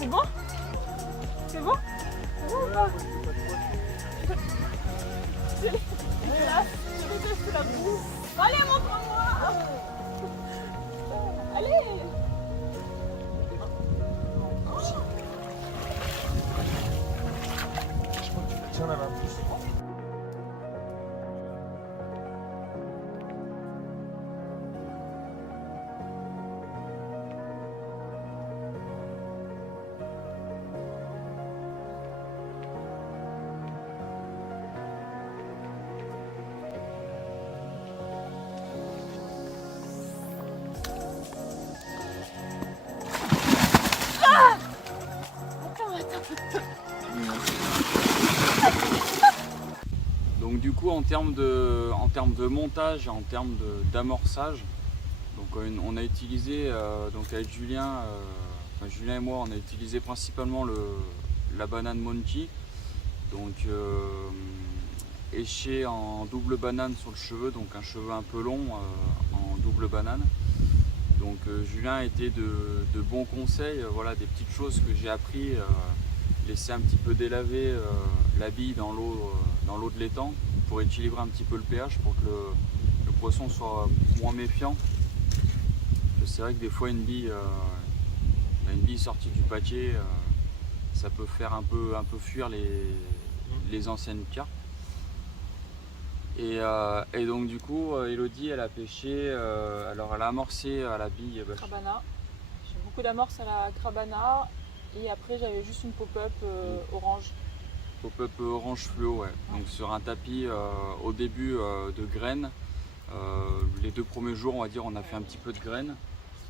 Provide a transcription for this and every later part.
C'est bon? C'est bon? C'est bon ou pas? C'est dégueulasse. Je déteste la boue. Allez, montre-moi. Allez. Je crois que tu le tiens la main plus. Donc du coup en termes de montage, en termes d'amorçage, donc on a utilisé donc avec Julien, Julien et moi on a utilisé principalement la banane Monty, donc éché en double banane sur le cheveu, donc un cheveu un peu long en double banane. Donc Julien a été de bons conseils, voilà des petites choses que j'ai appris, laisser un petit peu délaver la bille dans l'eau de l'étang pour équilibrer un petit peu le pH pour que le poisson soit moins méfiant. C'est vrai que des fois une bille sortie du paquet, ça peut faire un peu fuir les anciennes carpes. Et donc du coup Elodie elle a pêché, alors elle a amorcé à la bille Crabana. J'ai beaucoup d'amorces à la crabana. Et après j'avais juste une pop-up orange. Pop-up orange fluo, ouais. Donc sur un tapis au début de graines. Les 2 premiers jours on va dire on a fait un petit peu de graines.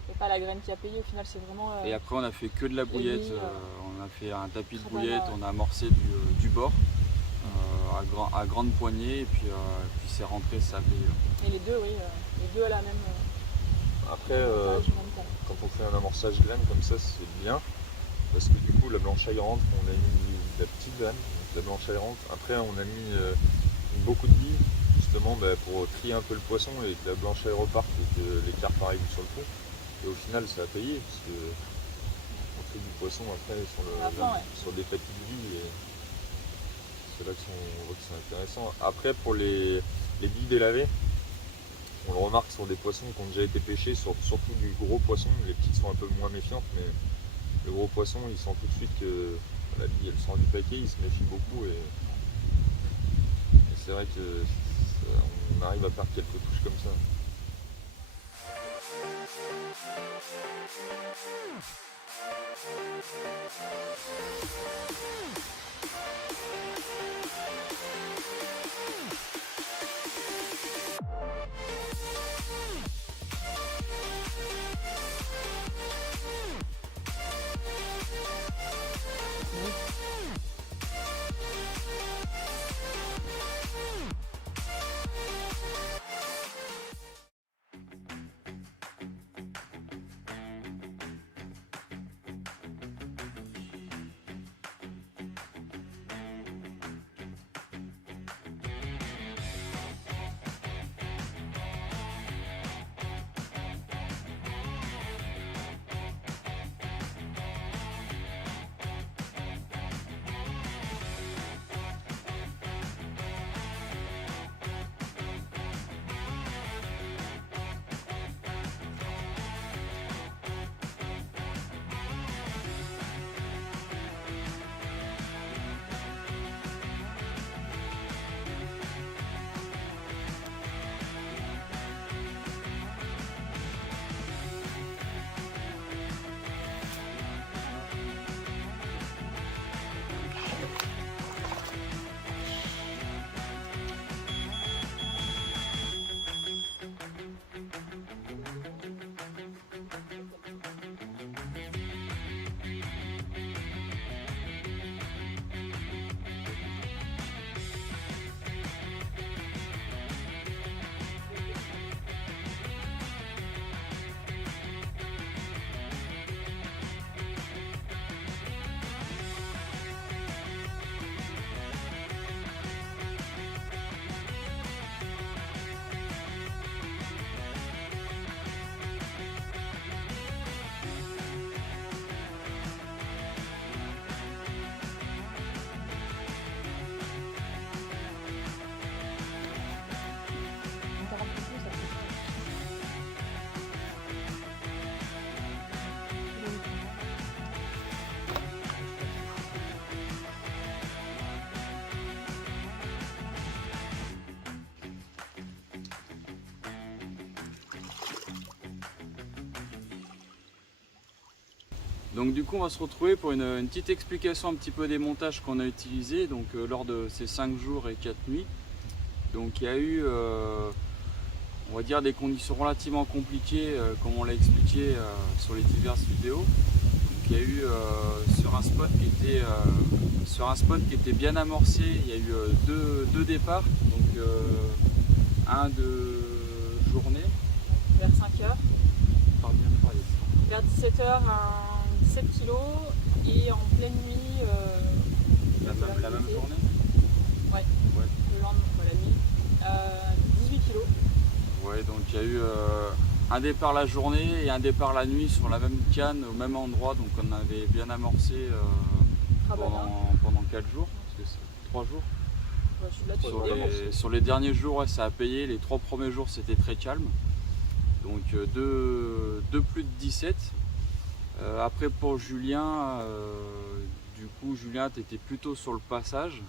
C'est pas la graine qui a payé au final, c'est vraiment... Et après on a fait que de la bouillette, on a fait un tapis de crabana, bouillette, ouais. on a amorcé du bord à grande poignée et puis c'est rentré, ça a payé. Et les deux, oui, les deux à la même... Après, montage, même temps. quand on fait un amorçage graine comme ça, c'est bien. Parce que du coup, la blanche aérante, on a mis la petite graine, donc la blanche aérante. Après, on a mis beaucoup de billes, justement pour trier un peu le poisson et que la blanche aère reparte et que les carpes arrivent sur le fond. Et au final, ça a payé, parce que on fait du poisson après sur des tapis de billes. Et c'est là qu'on voit que c'est intéressant. Après, pour les billes délavées, on le remarque sur des poissons qui ont déjà été pêchés, surtout du gros poisson. Les petites sont un peu moins méfiantes, mais le gros poisson, il sent tout de suite que la bille, elle sort du paquet, il se méfie beaucoup. Et c'est vrai qu'on arrive à faire quelques touches comme ça. Donc du coup on va se retrouver pour une petite explication un petit peu des montages qu'on a utilisés donc, lors de ces 5 jours et 4 nuits. Donc il y a eu on va dire des conditions relativement compliquées comme on l'a expliqué sur les diverses vidéos. Donc, il y a eu sur un spot qui était bien amorcé, il y a eu deux départs, donc un de journée. Vers 5h. Vers 17h, un 17 kg et en pleine nuit. La même journée. Ouais. Le lendemain, la nuit. 18 kg. Ouais, donc il y a eu un départ la journée et un départ la nuit sur la même canne au même endroit, donc on avait bien amorcé pendant 4 jours, parce que c'est 3 jours. Ouais, je suis là, Sur les derniers jours, ouais, ça a payé. Les 3 premiers jours, c'était très calme. Donc deux plus de 17. Après pour Julien, du coup Julien, tu étais plutôt sur le passage.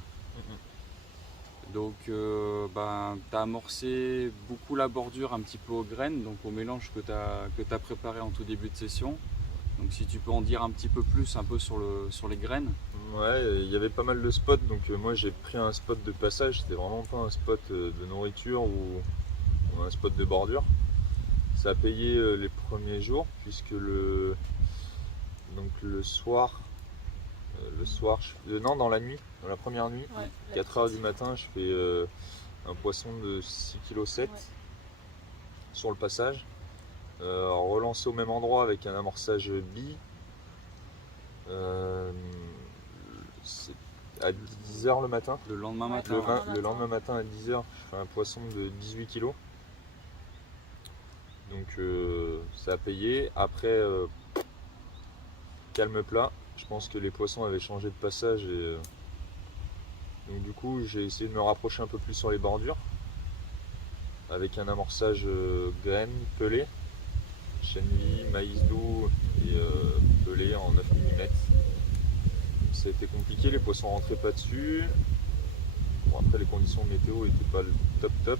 Donc tu as amorcé beaucoup la bordure un petit peu aux graines, donc au mélange que tu as préparé en tout début de session. Donc si tu peux en dire un petit peu plus un peu sur les graines. Ouais, il y avait pas mal de spots, donc moi j'ai pris un spot de passage, c'était vraiment pas un spot de nourriture ou un spot de bordure. Ça a payé les premiers jours, puisque le soir, non, dans la nuit, dans la première nuit, Ouais, 4h du matin, je fais un poisson de 6,7 kg sur le passage, relancé au même endroit avec un amorçage bille. C'est à 10h le matin. Le lendemain Ouais, matin. Le lendemain matin à 10h, je fais un poisson de 18 kg. Donc ça a payé. Après, calme plat. Je pense que les poissons avaient changé de passage et donc du coup j'ai essayé de me rapprocher un peu plus sur les bordures avec un amorçage graines pelées, chenille, maïs doux et pelé en 9 mm. Ça a été compliqué, les poissons rentraient pas dessus. Bon, après les conditions météo n'étaient pas le top.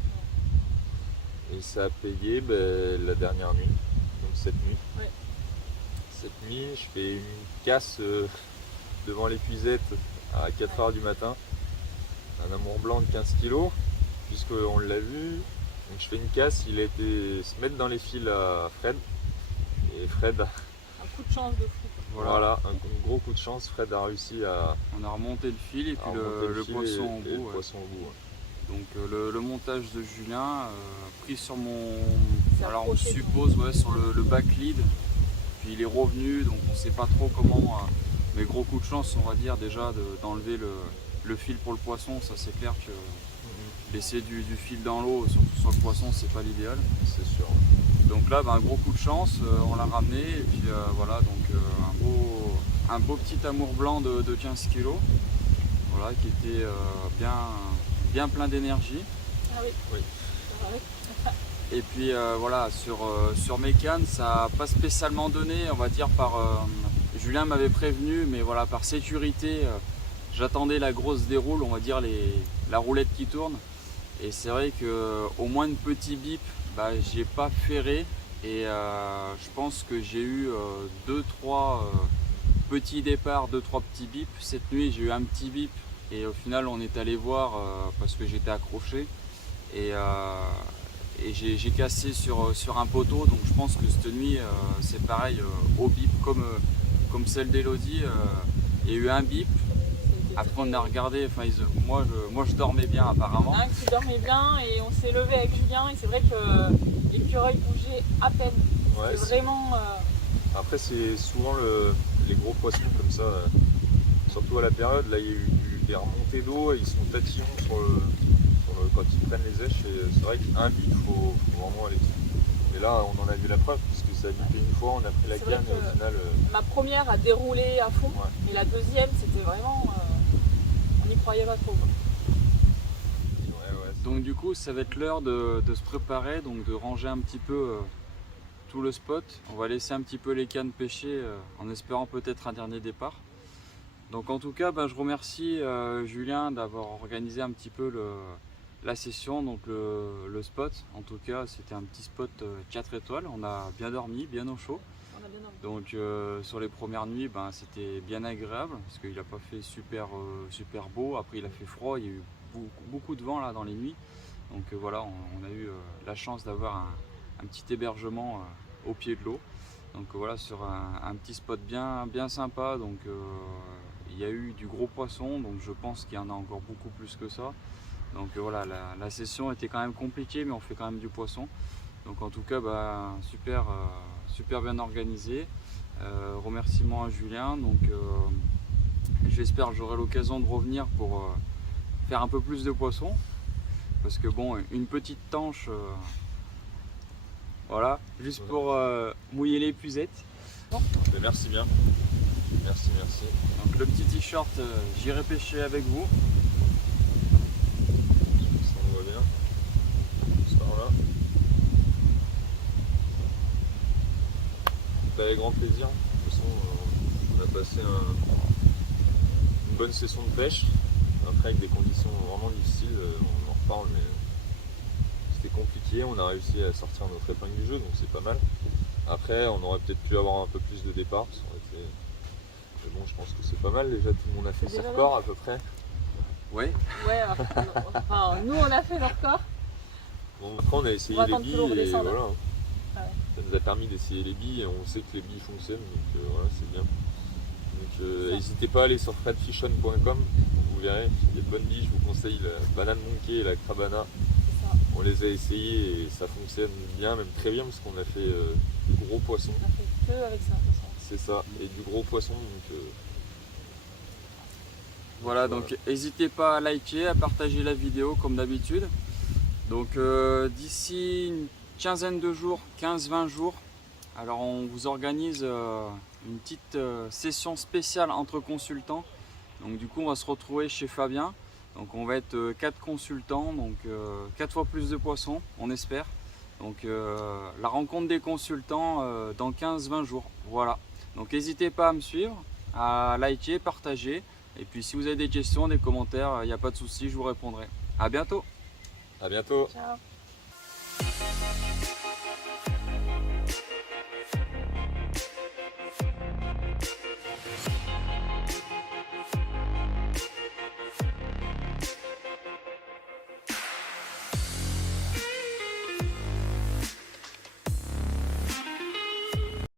Et ça a payé la dernière nuit, donc cette nuit. Ouais. Cette nuit, je fais une casse devant l'épuisette à 4h du matin. Un amour blanc de 15 kg, puisqu'on l'a vu. Donc je fais une casse, il a été se mettre dans les fils à Fred. Et Fred, Un coup de chance de fou. voilà, un gros coup de chance, Fred a réussi à On a remonté le fil et puis remonter le fil poisson et au le bout. Ouais. poisson au bout, ouais. Donc le montage de Julien pris sur mon... C'est Alors on approché, suppose sur le back lead. Puis il est revenu, donc on ne sait pas trop comment... mais gros coup de chance on va dire déjà d'enlever le fil pour le poisson. Ça c'est clair que laisser du fil dans l'eau, surtout sur le poisson, c'est pas l'idéal. C'est sûr. Donc là un gros coup de chance, on l'a ramené et puis voilà, donc un beau petit amour blanc de 15 kg. Voilà, qui était bien plein d'énergie. Ah oui. Oui. Ah oui. Et puis voilà, sur mes cannes, ça n'a pas spécialement donné, on va dire Julien m'avait prévenu, mais voilà, par sécurité, j'attendais la grosse déroule, on va dire la roulette qui tourne. Et c'est vrai qu'au moins de petits bips, j'ai pas ferré. Et je pense que j'ai eu 2-3 petits départs, 2-3 petits bips. Cette nuit, j'ai eu un petit bip et au final, on est allé voir parce que j'étais accroché. Et j'ai cassé sur un poteau, donc je pense que cette nuit c'est pareil au bip comme celle d'Elodie. Il y a eu un bip. Après on a regardé, moi je dormais bien apparemment. Tu dormais bien et on s'est levé avec Julien et c'est vrai que l'écureuil bougeait à peine. Ouais, c'est vraiment. Après c'est souvent les gros poissons comme ça, surtout à la période, là il y a eu des remontées d'eau et ils sont tatillons quand ils prennent les èches et c'est vrai qu'un bip il faut vraiment aller dessus. Et là on en a vu la preuve puisque ça a bipé une fois, on a pris la C'est vrai canne et au final. Ma première a déroulé à fond, Ouais. et la deuxième c'était vraiment. On n'y croyait pas trop. Donc du coup ça va être l'heure de se préparer, donc de ranger un petit peu tout le spot. On va laisser un petit peu les cannes pêcher en espérant peut-être un dernier départ. Donc en tout cas je remercie Julien d'avoir organisé un petit peu la session, donc le spot. En tout cas c'était un petit spot 4 étoiles, on a bien dormi, bien au chaud. On a bien dormi. Donc sur les premières nuits, ben, c'était bien agréable parce qu'il n'a pas fait super, super beau. Après il a fait froid, il y a eu beaucoup de vent là dans les nuits. Donc voilà, on a eu la chance d'avoir un petit hébergement au pied de l'eau. Donc voilà, sur un petit spot bien sympa. Donc il y a eu du gros poisson, donc je pense qu'il y en a encore beaucoup plus que ça. Donc voilà, la session était quand même compliquée, mais on fait quand même du poisson. Donc en tout cas, bah, super bien organisé. Remerciements à Julien. Donc j'espère que j'aurai l'occasion de revenir pour faire un peu plus de poisson. Parce que bon, une petite tanche, voilà, juste pour mouiller les puzettes. Mais merci bien. Merci. Donc le petit t-shirt, j'irai pêcher avec vous. Ça on voit bien. C'est par là. Avec grand plaisir. De toute façon, on a passé une bonne session de pêche. Après, avec des conditions vraiment difficiles, on en reparle, mais c'était compliqué. On a réussi à sortir notre épingle du jeu, donc c'est pas mal. Après, on aurait peut-être pu avoir un peu plus de départ. Ça aurait été... Mais bon, je pense que c'est pas mal déjà. Tout le monde a fait ses records à peu près. Ouais. Ouais, enfin, nous on a fait le record. Bon, après, on a essayé On va les attendre que billes l'eau et redescende. voilà. Ouais. Ça nous a permis d'essayer les billes et on sait que les billes fonctionnent, donc voilà, c'est bien. Donc n'hésitez pas à aller sur fredfishon.com, vous verrez, il y a de bonnes billes. Je vous conseille la banane monkey et la crabana. C'est ça. On les a essayées et ça fonctionne bien, même très bien, parce qu'on a fait du gros poisson. On a fait que avec ça, de toute façon. C'est ça, et du gros poisson. Donc, Voilà, donc n'hésitez pas à liker, à partager la vidéo comme d'habitude. Donc d'ici une quinzaine de jours, 15-20 jours, alors on vous organise une petite session spéciale entre consultants. Donc du coup on va se retrouver chez Fabien. Donc on va être 4 consultants, donc 4 fois plus de poissons, on espère. Donc la rencontre des consultants dans 15-20 jours. Voilà. Donc n'hésitez pas à me suivre, à liker, partager. Et puis si vous avez des questions, des commentaires, il n'y a pas de souci, je vous répondrai. À bientôt. à bientôt. Ciao.